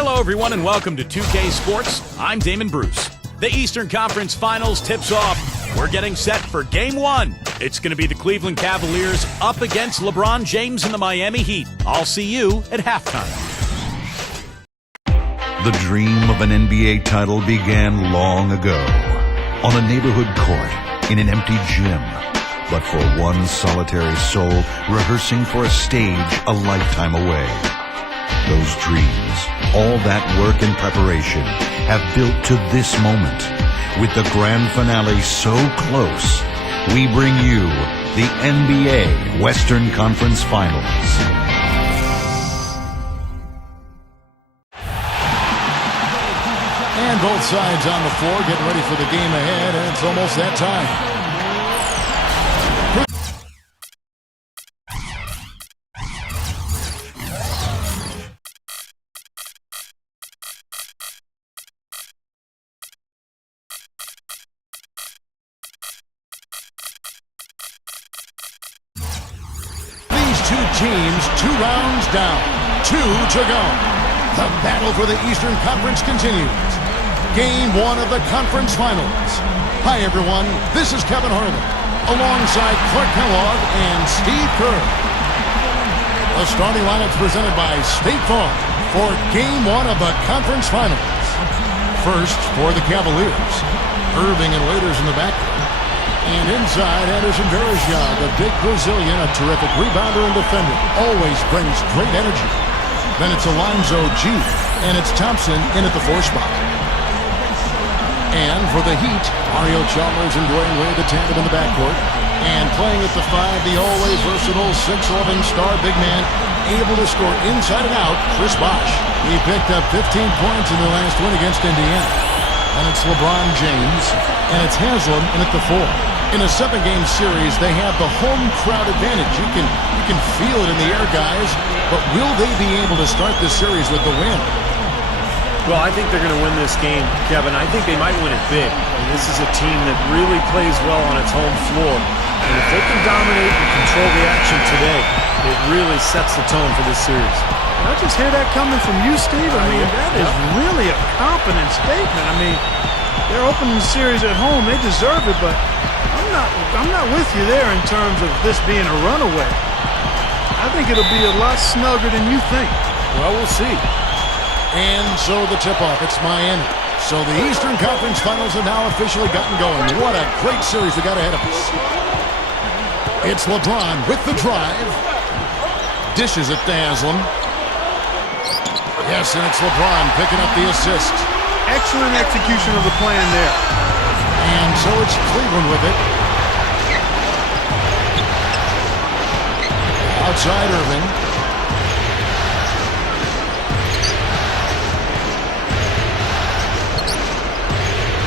Hello, everyone, and welcome to 2K Sports. I'm Damon Bruce. The Eastern Conference Finals tips off. We're getting set for Game 1. It's going to be the Cleveland Cavaliers up against LeBron James and the Miami Heat. I'll see you at halftime. The dream of an NBA title began long ago on a neighborhood court in an empty gym, but for one solitary soul rehearsing for a stage a lifetime away. Those dreams, all that work and preparation, have built to this moment. With the grand finale so close, we bring you the NBA Western Conference Finals. And both sides on the floor getting ready for the game ahead, and it's almost that time. These two teams, 2 rounds down, 2 to go. The battle for the Eastern Conference continues. Game 1 of the conference finals. Hi, everyone. This is Kevin Harlan, alongside Clark Kellogg and Steve Kerr. The starting lineup presented by State Farm for Game 1 of the conference finals. First for the Cavaliers, Irving and Waiters in the backcourt. And inside, Anderson Varejao, the big Brazilian, a terrific rebounder and defender, always brings great energy. Then it's Alonzo G, and it's Thompson in at the 4 spot. And for the Heat, Mario Chalmers and Dwayne Wade, the tandem in the backcourt. And playing at the 5, the always versatile 6'11" star big man, able to score inside and out, Chris Bosh. He picked up 15 points in the last win against Indiana. And it's LeBron James, and it's Haslam in at the 4. In a 7-game series, they have the home crowd advantage. You can feel it in the air, guys. But will they be able to start this series with the win? Well, I think they're going to win this game, Kevin. I think they might win it big. This is a team that really plays well on its home floor. And if they can dominate and control the action today, it really sets the tone for this series. I just hear that coming from you, Steve. I mean, that is really a confident statement. I mean, they're opening the series at home. They deserve it, but I'm not with you there in terms of this being a runaway. I think it'll be a lot snugger than you think. Well, we'll see. And so the tip-off, it's Miami. So the Eastern Conference Finals have now officially gotten going. What a great series we got ahead of us. It's LeBron with the drive. Dishes it to Haslam. Yes, and it's LeBron picking up the assist. Excellent execution of the plan there. And so it's Cleveland with it. Outside Irving.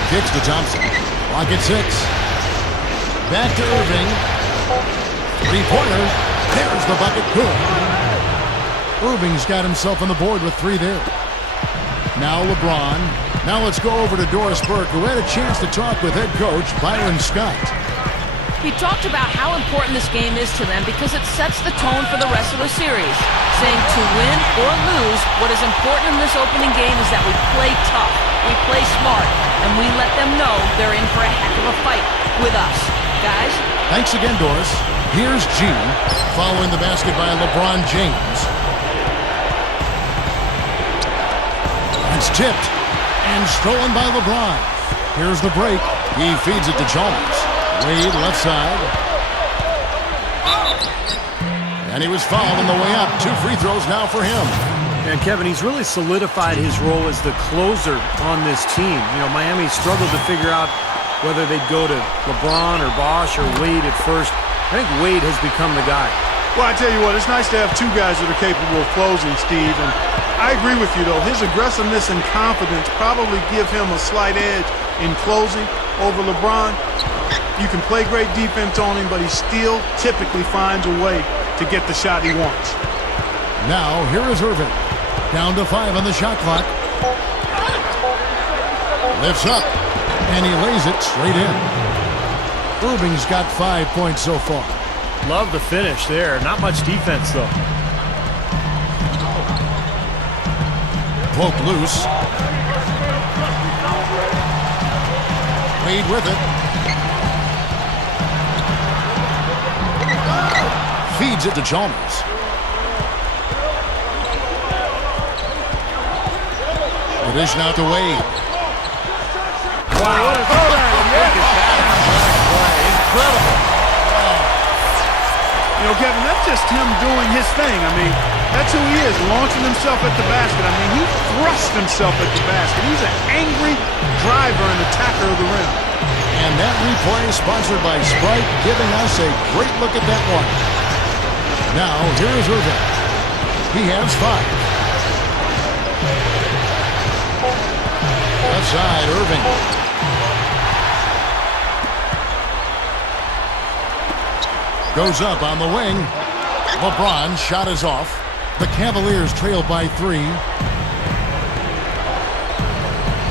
Kicks to Thompson. Clock at 6. Back to Irving. 3-pointer. There's the bucket. Good. Irving's got himself on the board with 3 there. Now LeBron. Now let's go over to Doris Burke, who had a chance to talk with head coach Byron Scott. He talked about how important this game is to them because it sets the tone for the rest of the series, saying to win or lose, what is important in this opening game is that we play tough, we play smart, and we let them know they're in for a heck of a fight with us. Guys? Thanks again, Doris. Here's G, following the basket by LeBron James. It's tipped and stolen by LeBron. Here's the break. He feeds it to Chalmers. Wade left side. And he was fouled on the way up. 2 free throws now for him. And Kevin, he's really solidified his role as the closer on this team. You know, Miami struggled to figure out whether they'd go to LeBron or Bosh or Wade at first. I think Wade has become the guy. Well, I tell you what, it's nice to have 2 guys that are capable of closing, Steve. And I agree with you, though. His aggressiveness and confidence probably give him a slight edge in closing over LeBron. You can play great defense on him, but he still typically finds a way to get the shot he wants. Now, here is Irving. Down to 5 on the shot clock. Lifts up, and he lays it straight in. Irving's got 5 points so far. Love the finish there. Not much defense, though. Poked loose. Wade with it. Feeds it to Chalmers. The dish now to Wade. Wow, what a look at that play. Incredible. You know, Kevin, that's just him doing his thing. I mean, that's who he is, launching himself at the basket. I mean, he thrust himself at the basket. He's an angry driver and attacker of the rim. And that replay is sponsored by Sprite, giving us a great look at that one. Now, here is Irving. He has 5. Left side, Irving. Goes up on the wing. LeBron's shot is off. The Cavaliers trail by 3.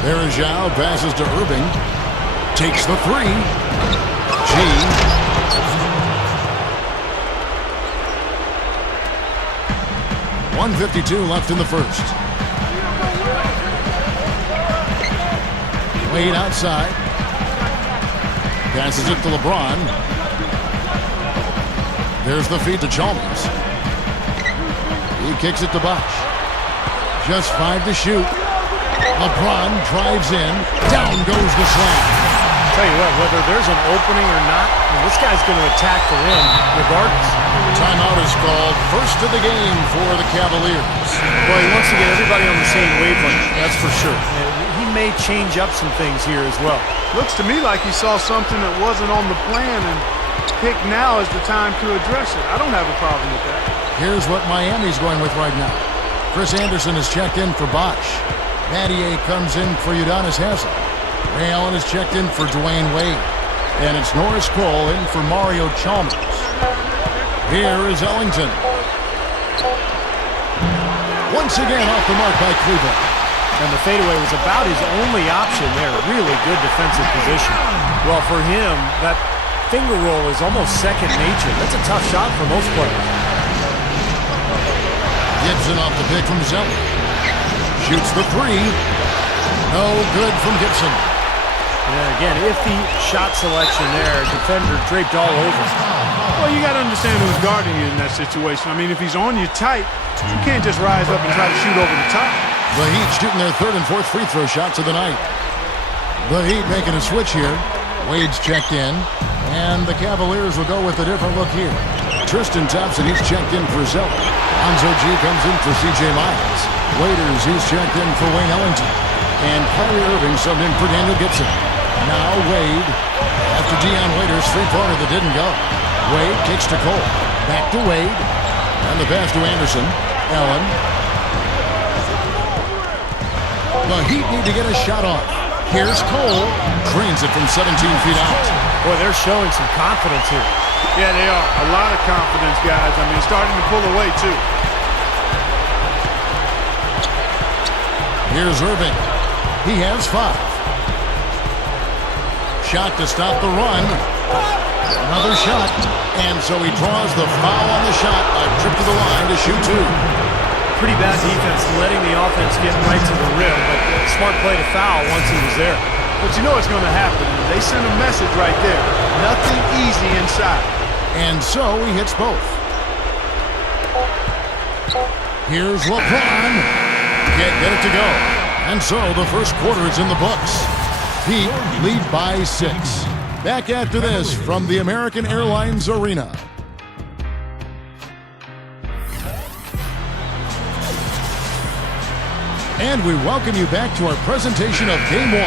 There is Zhao, passes to Irving. Takes the 3. G. .152 left in the first. Wade outside. Passes it to LeBron. There's the feed to Chalmers. He kicks it to Bosch. Just 5 to shoot. LeBron drives in. Down goes the slam. Tell you what, whether there's an opening or not, this guy's going to attack the rim regardless. Timeout is called. First of the game for the Cavaliers. Boy, once again, everybody on the same wavelength, that's for sure. And he may change up some things here as well. Looks to me like he saw something that wasn't on the plan and picked now is the time to address it. I don't have a problem with that. Here's what Miami's going with right now. Chris Anderson is checked in for Bosch. Mattier comes in for Udonis Haslem. Ray Allen is checked in for Dwayne Wade. And it's Norris Cole in for Mario Chalmers. Here is Ellington. Once again off the mark by Cleveland. And the fadeaway was about his only option there. Really good defensive position. Well, for him, that finger roll is almost second nature. That's a tough shot for most players. Gibson off the pick from Zeller. Shoots the 3. No good from Gibson. And again, iffy shot selection there. Defender draped all over. Well, you got to understand who's guarding you in that situation. I mean, if he's on you tight, you can't just rise up and try to shoot over the top. The Heat shooting their 3rd and 4th free throw shots of the night. The Heat making a switch here. Wade's checked in. And the Cavaliers will go with a different look here. Tristan Thompson, he's checked in for Zeller. Lonzo G comes in for C.J. Miles. Waiters, he's checked in for Wayne Ellington. And Kyrie Irving subbed in for Daniel Gibson. Now Wade, after Dion Waiters' three-pointer that didn't go. Wade kicks to Cole. Back to Wade. And the pass to Anderson. Allen. The Heat need to get a shot off. Here's Cole. Drains it from 17 feet out. Boy, they're showing some confidence here. Yeah, they are. A lot of confidence, guys. I mean, starting to pull away, too. Here's Irving. He has 5. Shot to stop the run. Another shot. And so he draws the foul on the shot. A trip to the line to shoot 2. Pretty bad defense, letting the offense get right to the rim, but smart play to foul once he was there. But you know what's going to happen. They send a message right there. Nothing easy inside. And so he hits both. Here's LeBron. Can't get it to go. And so the first quarter is in the books. Heat lead by 6. Back after this from the American Airlines Arena. And we welcome you back to our presentation of Game 1.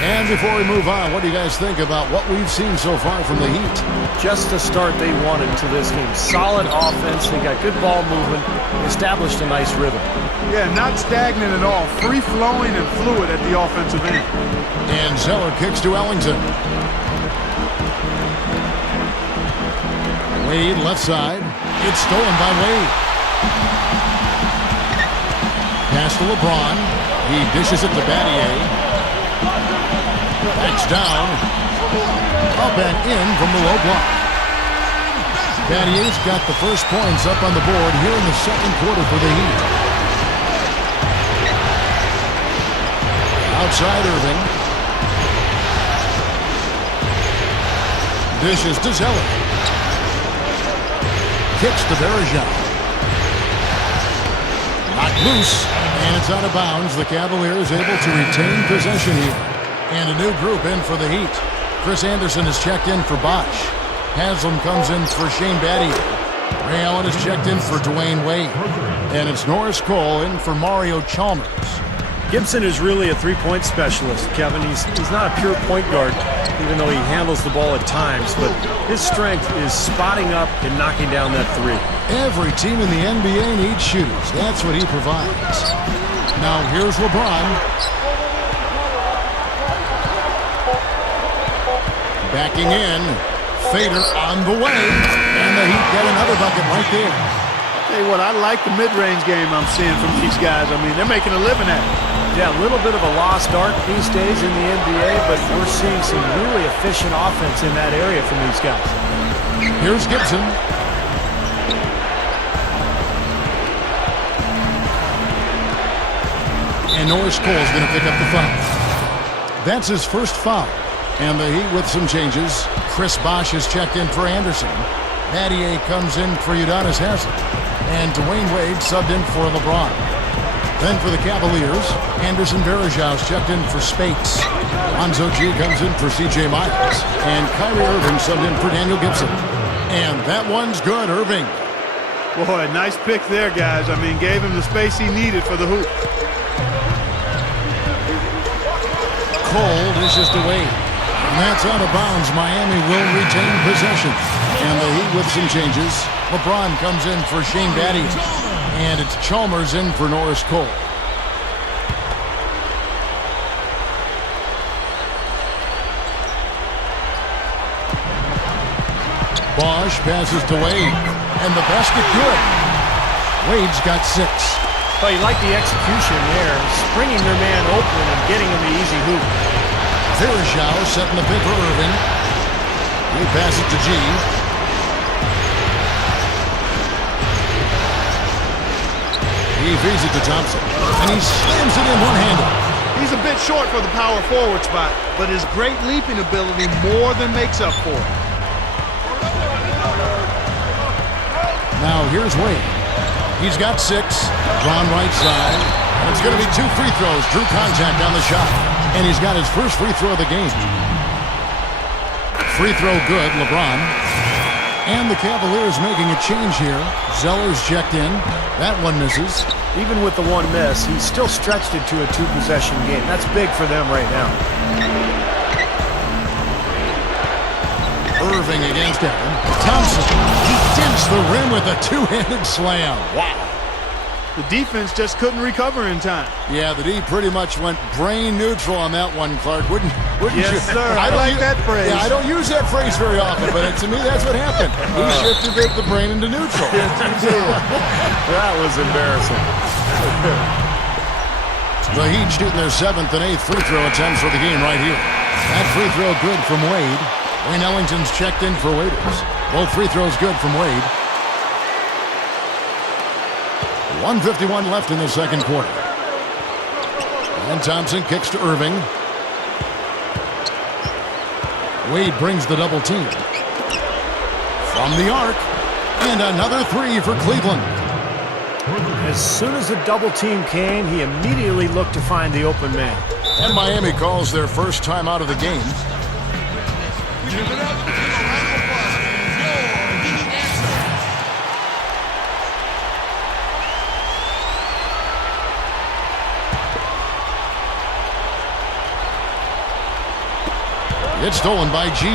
And before we move on, what do you guys think about what we've seen so far from the Heat? Just the start they wanted to this game. Solid offense. They got good ball movement. Established a nice rhythm. Yeah, not stagnant at all. Free-flowing and fluid at the offensive end. And Zeller kicks to Ellington. Wade left side. It's stolen by Wade. Pass to LeBron. He dishes it to Battier. Backs down. Up and in from the low block. Battier's got the first points up on the board here in the second quarter for the Heat. Outside Irving. Dishes to Zeller. Kicks to Bergeron. Knocked loose, and it's out of bounds. The Cavaliers able to retain possession here. And a new group in for the Heat. Chris Anderson is checked in for Bosch. Haslam comes in for Shane Battier. Ray Allen is checked in for Dwayne Wade. And it's Norris Cole in for Mario Chalmers. Gibson is really a three-point specialist, Kevin. He's not a pure point guard, even though he handles the ball at times. But his strength is spotting up and knocking down that three. Every team in the NBA needs shooters. That's what he provides. Now here's LeBron. Backing in. Fader on the way. And the Heat get another bucket right there. Tell you what, I like the mid-range game I'm seeing from these guys. I mean, they're making a living at it. Yeah, a little bit of a lost art these days in the NBA, but we're seeing some really efficient offense in that area from these guys. Here's Gibson. And Norris Cole's going to pick up the foul. That's his first foul. And the Heat with some changes. Chris Bosch is checked in for Anderson. Battier comes in for Udonis Haslem. And Dwayne Wade subbed in for LeBron. Then for the Cavaliers, Anderson Varejao checked in for Spates. Lonzo G comes in for C.J. Miles. And Kyrie Irving subbed in for Daniel Gibson. And that one's good, Irving. Boy, nice pick there, guys. I mean, gave him the space he needed for the hoop. Cole dishes to Wade. And that's out of bounds. Miami will retain possession. And the Heat with some changes. LeBron comes in for Shane Battier. And it's Chalmers in for Norris Cole. Bosch passes to Wade. And the basket good. Wade's got 6. Well, you like the execution there, springing their man open and getting him the easy hoop. Varejao setting the pick for Irving. He passes to G. He feeds it to Thompson. And he slams it in one-handed. He's a bit short for the power forward spot, but his great leaping ability more than makes up for it. Now here's Wade. He's got 6. Drawn right side. And it's going to be 2 free throws. Drew contact on the shot. And he's got his first free throw of the game. Free throw good, LeBron. And the Cavaliers making a change here. Zeller's checked in. That one misses. Even with the one miss, he's still stretched it to a 2-possession game. That's big for them right now. Irving against Allen. Thompson. He dents the rim with a 2-handed slam. Wow. The defense just couldn't recover in time. Yeah, the D pretty much went brain neutral on that one, Clark. Wouldn't yes, you? Sir. I like that phrase. Yeah, I don't use that phrase very often, but to me, that's what happened. He shifted the brain into neutral. That was embarrassing. The Heat shooting their 7th and 8th free throw attempts for the game right here. That free throw good from Wade. Wayne Ellington's checked in for Waiters. Both free throws good from Wade. 1:51 left in the second quarter. And Thompson kicks to Irving. Wade brings the double team. From the arc. And another 3 for Cleveland. As soon as the double team came, he immediately looked to find the open man. And Miami calls their first time out of the game. It's stolen by G.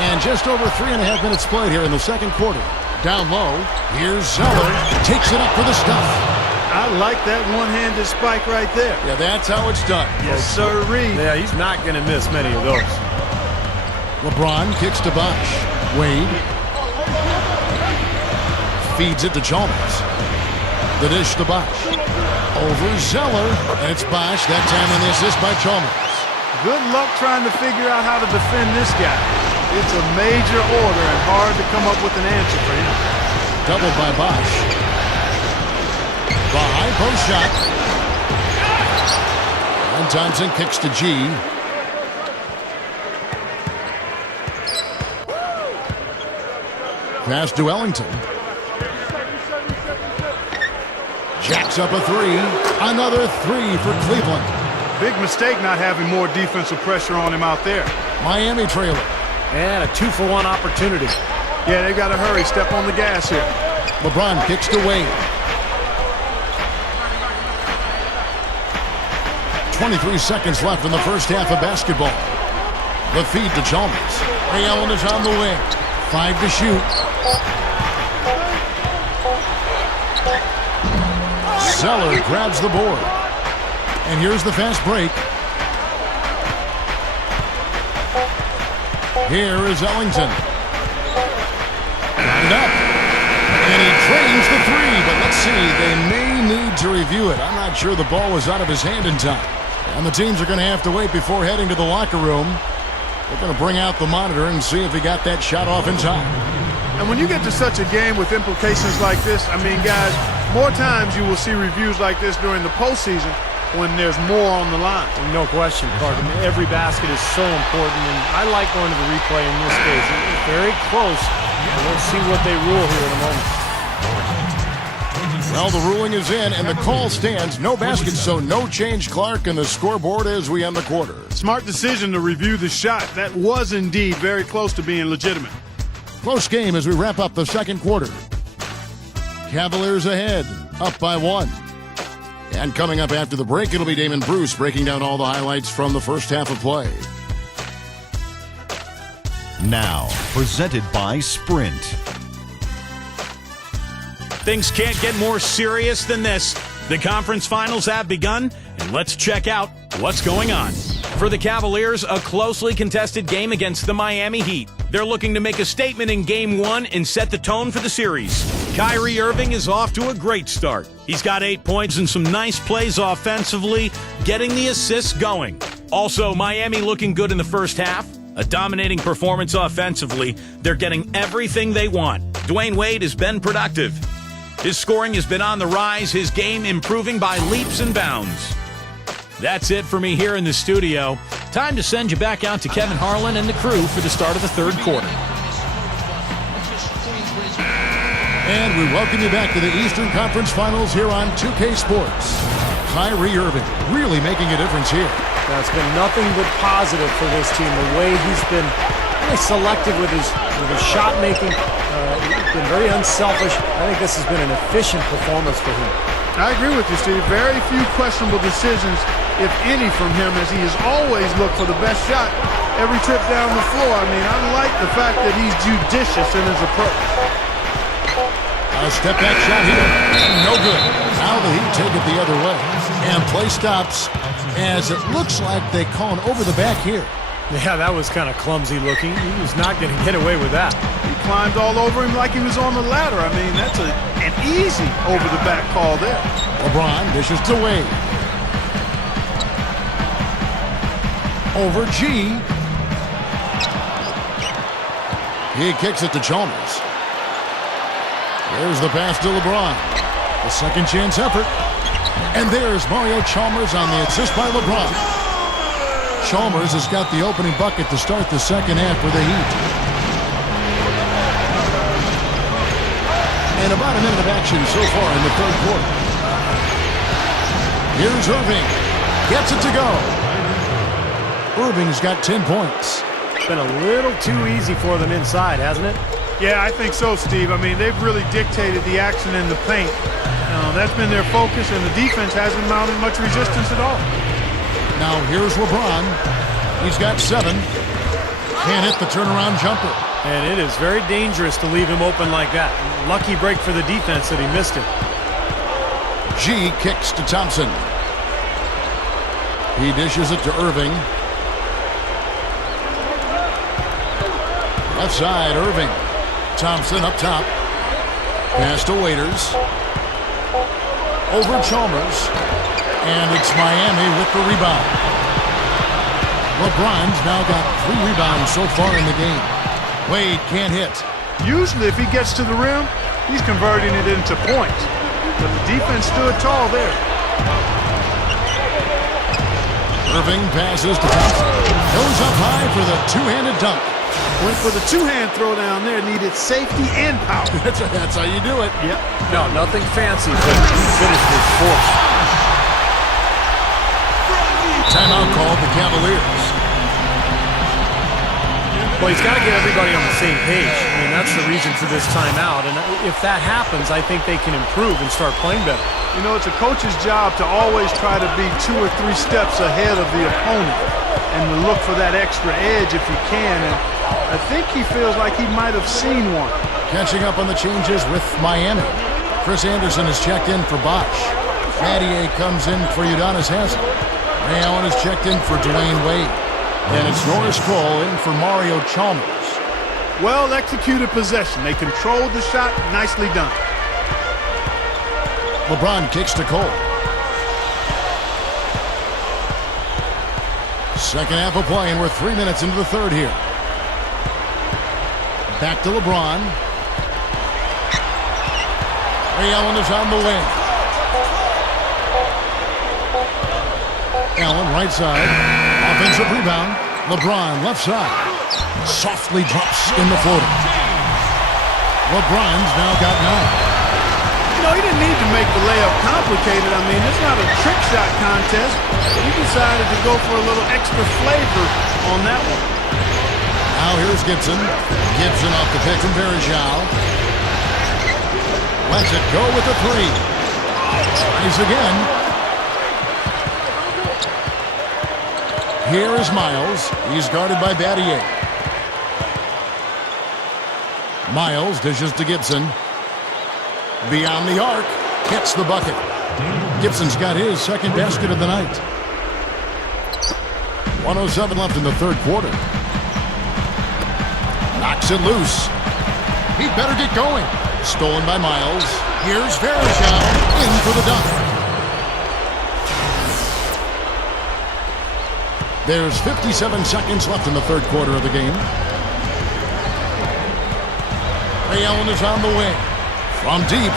And just over 3.5 minutes played here in the second quarter. Down low, here's Zeller. Takes it up for the stuff. I like that one-handed spike right there. Yeah, that's how it's done. Yes, sir-ree. Yeah, he's not going to miss many of those. LeBron kicks to Bosch. Wade. Feeds it to Chalmers. The dish to Bosch. Over Zeller. And it's Bosch. That time on the assist by Chalmers. Good luck trying to figure out how to defend this guy. It's a major order and hard to come up with an answer for him. Doubled by Bosch. The high post shot. And Thompson kicks to G. Pass to Ellington. Jacks up a three. Another three for Cleveland. Big mistake not having more defensive pressure on him out there. Miami trailing. And a 2-for-1 opportunity. Yeah, they got to hurry. Step on the gas here. LeBron kicks to Wade. 23 seconds left in the first half of basketball. The feed to Chalmers. Ray Allen is on the wing. 5 to shoot. Zeller grabs the board. And here's the fast break. Here is Ellington. Lined up. And he drains the three, but let's see. They may need to review it. I'm not sure the ball was out of his hand in time. And the teams are going to have to wait before heading to the locker room. They're going to bring out the monitor and see if he got that shot off in time. And when you get to such a game with implications like this, I mean, guys, more times you will see reviews like this during the postseason when there's more on the line. No question, Clark. I mean, every basket is so important, and I like going to the replay in this case. It's very close. We'll see what they rule here in a moment. Well, the ruling is in, and the call stands. No basket, so no change, Clark, and the scoreboard as we end the quarter. Smart decision to review the shot. That was indeed very close to being legitimate. Close game as we wrap up the second quarter. Cavaliers ahead, up by 1. And coming up after the break, it'll be Damon Bruce breaking down all the highlights from the first half of play. Now, presented by Sprint. Things can't get more serious than this. The conference finals have begun, and let's check out what's going on. For the Cavaliers, a closely contested game against the Miami Heat. They're looking to make a statement in Game 1 and set the tone for the series. Kyrie Irving is off to a great start. He's got 8 points and some nice plays offensively, getting the assists going. Also, Miami looking good in the first half. A dominating performance offensively. They're getting everything they want. Dwayne Wade has been productive. His scoring has been on the rise, his game improving by leaps and bounds. That's it for me here in the studio. Time to send you back out to Kevin Harlan and the crew for the start of the third quarter. And we welcome you back to the Eastern Conference Finals here on 2K Sports. Kyrie Irving really making a difference here. That's been nothing but positive for this team. The way he's been really selective with his shot making, been very unselfish. I think this has been an efficient performance for him. I agree with you, Steve. Very few questionable decisions, if any, from him, as he has always looked for the best shot every trip down the floor. I mean, I like the fact that he's judicious in his approach. A step back shot here. No good. Now the Heat take it the other way. And play stops as it looks like they call an over the back here. Yeah, that was kind of clumsy looking. He was not going to get away with that. He climbed all over him like he was on the ladder. I mean, that's an easy over-the-back call there. LeBron dishes to Wade. Over G. He kicks it to Chalmers. There's the pass to LeBron. The second chance effort. And there's Mario Chalmers on the assist by LeBron. Chalmers has got the opening bucket to start the second half for the Heat. And about a minute of action so far in the third quarter. Here's Irving. Gets it to go. Irving's got 10 points. It's been a little too easy for them inside, hasn't it? Yeah, I think so, Steve. I mean, they've really dictated the action in the paint. That's been their focus, and the defense hasn't mounted much resistance at all. Now here's LeBron. He's got 7. Can't hit the turnaround jumper. And it is very dangerous to leave him open like that. Lucky break for the defense that he missed it. G kicks to Thompson. He dishes it to Irving. Left side, Irving. Thompson up top. Pass to Waiters. Over Chalmers. And it's Miami with the rebound. LeBron's now got 3 rebounds so far in the game. Wade can't hit. Usually, if he gets to the rim, he's converting it into points. but the defense stood tall there. Irving passes to Thompson. Goes up high for the two-handed dunk. Went for the two-hand throw down there. Needed safety and power. That's how you do it. Yep. No, nothing fancy, but he finished with force. Timeout called the Cavaliers. Well, he's got to get everybody on the same page. I mean, that's the reason for this timeout. And if that happens, I think they can improve and start playing better. You know, it's a coach's job to always try to be 2 or 3 steps ahead of the opponent and to look for that extra edge if he can. And I think he feels like he might have seen one. Catching up on the changes with Miami. Chris Anderson is checked in for Bosch. Mattier comes in for Udonis Haslem. Ray Allen is checked in for Dwayne Wade. And it's Norris Cole in for Mario Chalmers. Well-executed possession. They controlled the shot. Nicely done. LeBron kicks to Cole. Second half of play, and we're 3 minutes into the third here. Back to LeBron. Ray Allen is on the wing. Allen right side. Offensive rebound. LeBron left side. Softly drops in the floater. LeBron's now got 9. You know, he didn't need to make the layup complicated. I mean, it's not a trick shot contest. He decided to go for a little extra flavor on that one. Now here's Gibson. Gibson off the pick from Varejao. Lets it go with the 3. Tries again. Here is Miles. He's guarded by Battier. Miles dishes to Gibson. Beyond the arc. Hits the bucket. Gibson's got his second basket of the night. 1:07 left in the third quarter. Knocks it loose. He better get going. Stolen by Miles. Here's Varejao in for the dunk. There's 57 seconds left in the third quarter of the game. Ray Allen is on the wing. From deep.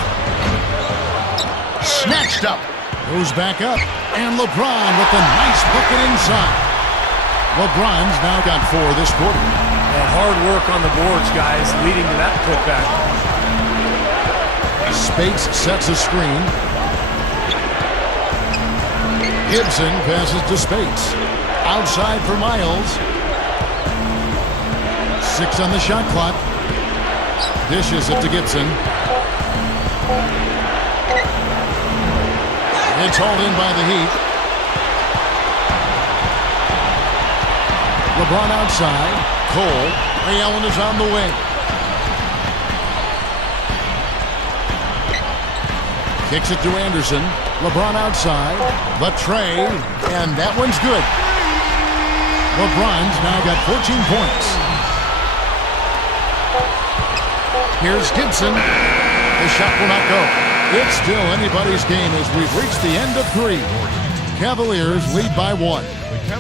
Snatched up. Goes back up. And LeBron with a nice bucket inside. LeBron's now got 4 this quarter. And hard work on the boards, guys, leading to that putback. Spates sets a screen. Gibson passes to Spates. Outside for Miles. 6 on the shot clock. Dishes it to Gibson. It's hauled in by the Heat. LeBron outside. Cole. Ray Allen is on the wing. Kicks it to Anderson. LeBron outside. The tray. And that one's good. LeBron's now got 14 points. Here's Gibson. The shot will not go. It's still anybody's game as we've reached the end of 3. Cavaliers lead by 1.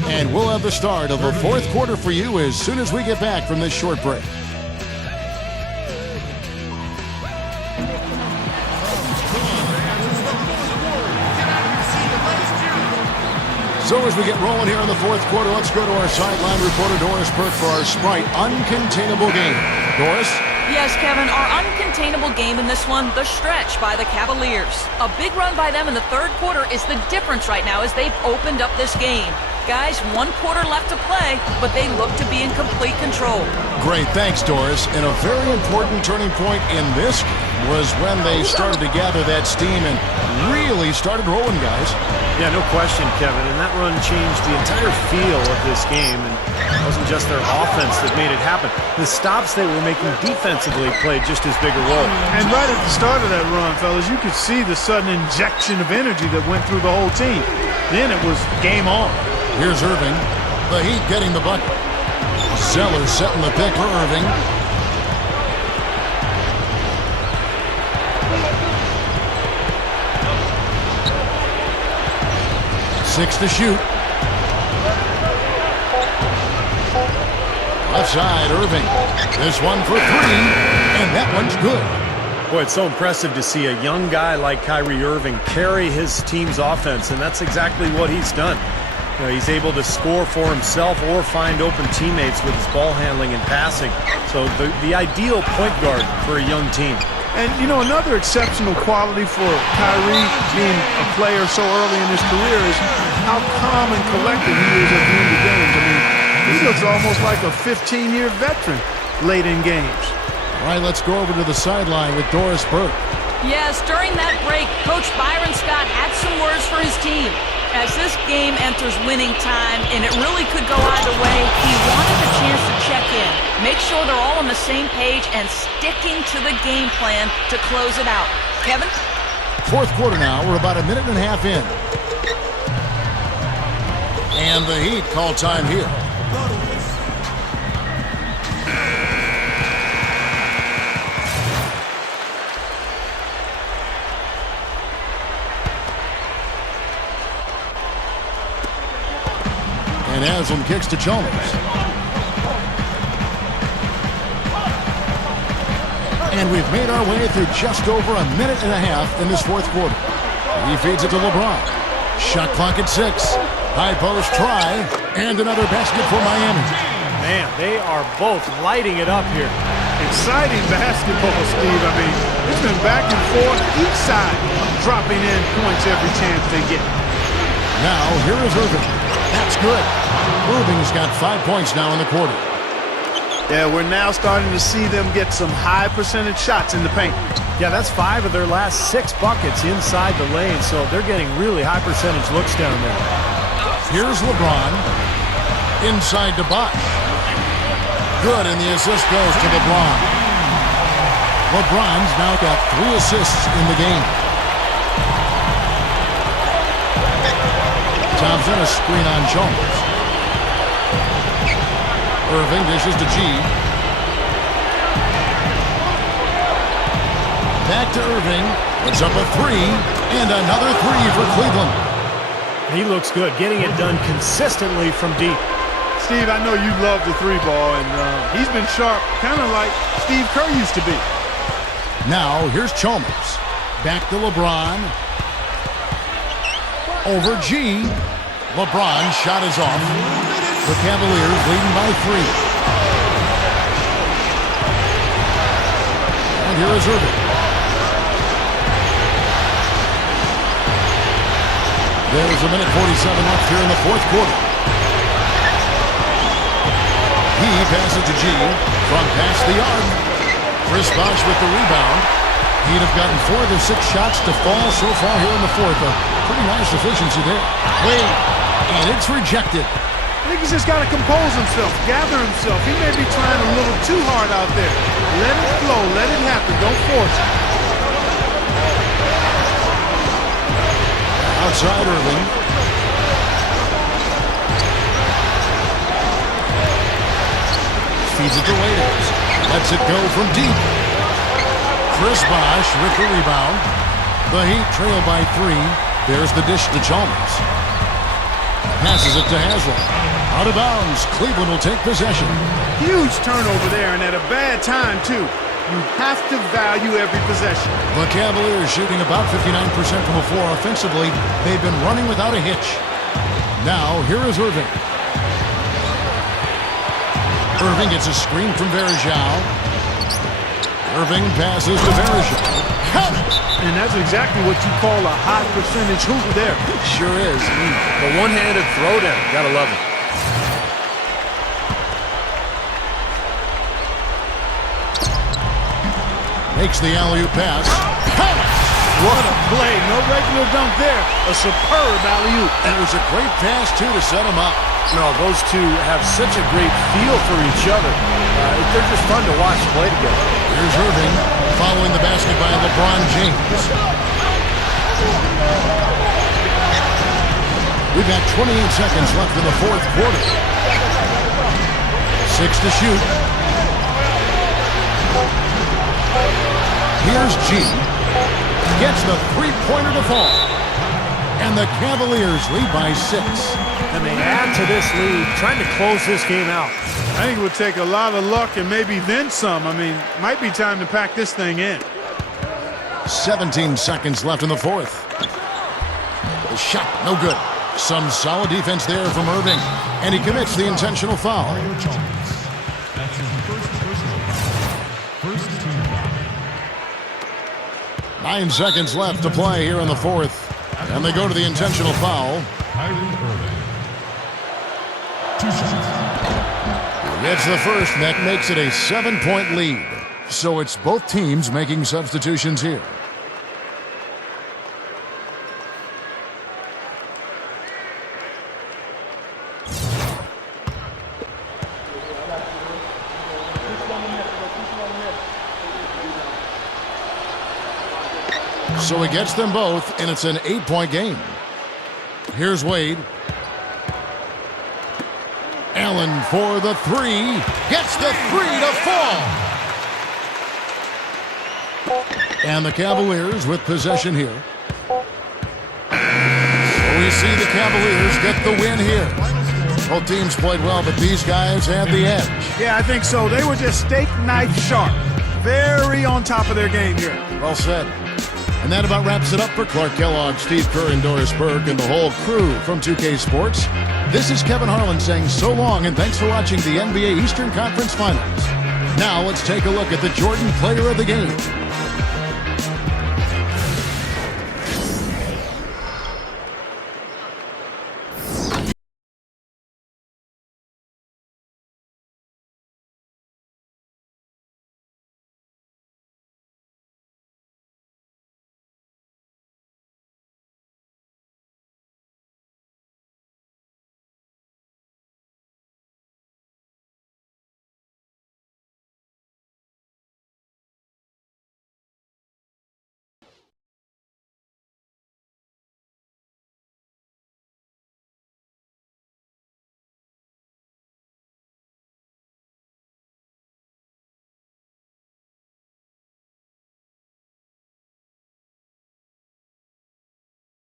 And we'll have the start of the fourth quarter for you as soon as we get back from this short break. So as we get rolling here in the fourth quarter, let's go to our sideline reporter Doris Burke for our Sprite Uncontainable game. Doris? Yes, Kevin, our uncontainable game in this one, the stretch by the Cavaliers. A big run by them in the third quarter is the difference right now as they've opened up this game. Guys, 1 quarter left to play, but they look to be in complete control. Great, thanks, Doris. And a very important turning point in this game was when they started to gather that steam and really started rolling, guys. Yeah, no question, Kevin. And that run changed the entire feel of this game. And it wasn't just their offense that made it happen. The stops they were making defensively played just as big a role. And right at the start of that run, fellas, you could see the sudden injection of energy that went through the whole team. Then it was game on. Here's Irving. The Heat getting the bucket. Zeller setting the pick for Irving. Six to shoot. Left side, Irving. This one for 3, and that one's good. Boy, it's so impressive to see a young guy like Kyrie Irving carry his team's offense, and that's exactly what he's done. You know, he's able to score for himself or find open teammates with his ball handling and passing. So the ideal point guard for a young team. And, you know, another exceptional quality for Kyrie being a player so early in his career is how calm and collected he is at the end of games. I mean, he looks almost like a 15-year veteran late in games. All right, let's go over to the sideline with Doris Burke. Yes, during that break, Coach Byron Scott had some words for his team. As this game enters winning time, and it really could go either way, he wanted the chance to check in, make sure they're all on the same page, and sticking to the game plan to close it out. Kevin? Fourth quarter now. We're about a minute and a half in. And the Heat call time here. And Haslam kicks to Chalmers. And we've made our way through just over a minute and a half in this fourth quarter. He feeds it to LeBron. Shot clock at 6. High post try. And another basket for Miami. Man, they are both lighting it up here. Exciting basketball, Steve. I mean, it's been back and forth, each side dropping in points every chance they get. Now, here is Irving. That's good. Irving's got 5 points now in the quarter. Yeah, we're now starting to see them get some high percentage shots in the paint. Yeah, that's 5 of their last 6 buckets inside the lane, so they're getting really high percentage looks down there. Here's LeBron. Inside to Bosch. Good, and the assist goes to LeBron. LeBron's now got 3 assists in the game. Thompson, a screen on Jones. Irving dishes to G. Back to Irving. Puts up a 3. And another 3 for Cleveland. He looks good, getting it done consistently from deep. Steve, I know you love the 3-ball, and he's been sharp, kind of like Steve Kerr used to be. Now, here's Chalmers. Back to LeBron. Over G. LeBron shot is off. The Cavaliers leading by 3. And here is Irving. There's a minute 47 left here in the fourth quarter. He passes to G from past the arc. Chris Bosh with the rebound. He'd have gotten 4 of the 6 shots to fall so far here in the fourth. A pretty nice efficiency there. Wait, and it's rejected. I think he's just got to compose himself, gather himself. He may be trying a little too hard out there. Let it flow, let it happen. Don't force it. Outside Irving. Feeds it to Waiters. Lets it go from deep. Chris Bosh with the rebound. The Heat trail by 3. There's the dish to Chalmers. Passes it to Haslam. Out of bounds. Cleveland will take possession. Huge turnover there, and at a bad time, too. You have to value every possession. The Cavaliers shooting about 59% from the floor offensively. They've been running without a hitch. Now, here is Irving. Irving gets a screen from Varejao. Irving passes to Varejao. Count it! And that's exactly what you call a high percentage hoop there. Sure is. The one-handed throwdown. Gotta love it. Makes the alley-oop pass. Count it! What a play. No regular dunk there. A superb alley-oop. And it was a great pass, too, to set him up. No, those two have such a great feel for each other. They're just fun to watch play together. Here's Irving following the basket by LeBron James. We've got 28 seconds left in the fourth quarter. 6 to shoot. Here's G. Gets the three-pointer to fall. And the Cavaliers lead by 6. And they add to this lead, trying to close this game out. I think it would take a lot of luck and maybe then some. I mean, might be time to pack this thing in. 17 seconds left in the fourth. The shot, no good. Some solid defense there from Irving, and he commits the intentional foul. 9 seconds left to play here in the fourth, and they go to the intentional foul. He gets the first, and that makes it a 7-point lead. So it's both teams making substitutions here. So he gets them both, and it's an 8-point game. Here's Wade. Allen for the three. Gets the three to fall. And the Cavaliers with possession here. So we see the Cavaliers get the win here. Both teams played well, but these guys had the edge. Yeah, I think so. They were just steak knife sharp. Very on top of their game here. Well said. And that about wraps it up for Clark Kellogg, Steve Kerr, and Doris Burke, and the whole crew from 2K Sports. This is Kevin Harlan saying so long, and thanks for watching the NBA Eastern Conference Finals. Now let's take a look at the Jordan Player of the Game.